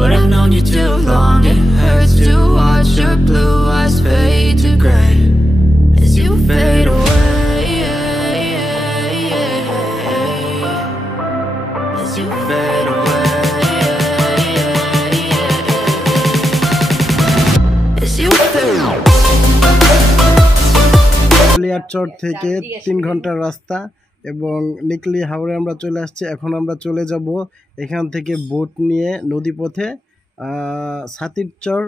but I've known you too long. It hurts to watch your blue eyes fade to gray as you fade away, as you fade away, as you fade away. লিয়ারচর থেকে 3 ঘন্টার রাস্তা এবং নিকলি হাওরে আমরা চলে আসছি। এখন আমরা চলে যাব এখান থেকে বোট নিয়ে নদীপথে সাতিরচর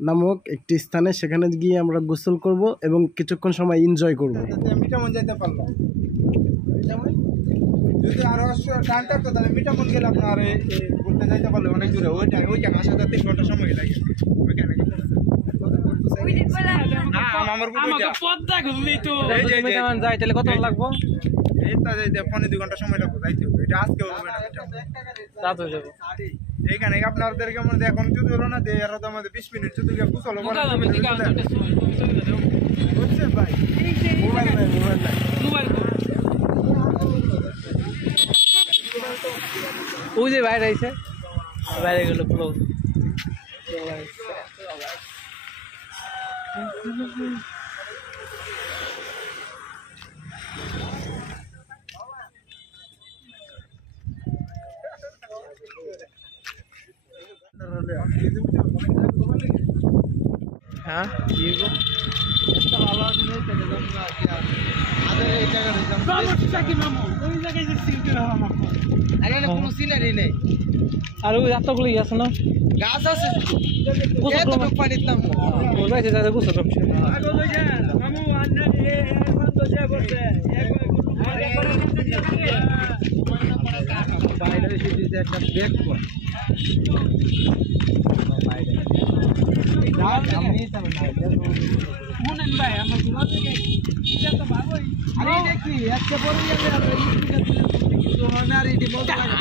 নামক একটি স্থানে, সেখানে গিয়ে আমরা গোসল করব এবং কিছুক্ষণ সময় এনজয় করব। মিঠামন যেতে পারলাম যদি আরো টান থাকতো তাহলে মিঠামন গেলে আপনার ঘুরতে যাইতে পারলে অনেক দূরে। ওইখানে আসাতে 3 ঘন্টা সময় লাগে। ওইখানে এইখানে আপনাদেরকে মনে এখন যদি হলো না যে আর আমাদের 20 মিনিট যদি গোসল বুঝছে ভাই। মোবাইল নাই ওই যে বাইরে আইছে, বাইরে গেল পুরো হ্যাঁ কোনো সিনারি নেই। আর ওই এতগুলো আছে না গাছ আছে পানির নাম গোসল করছে।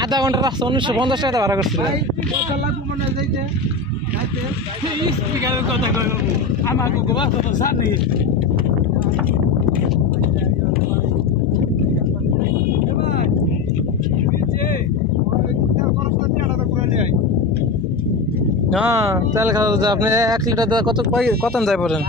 আধা ঘন্টা রাস্তা 1950 টাকা ভাড়া করছিল। হ্যাঁ তেল খাওয়া আপনি 1 লিটার কত যায় পড়েন?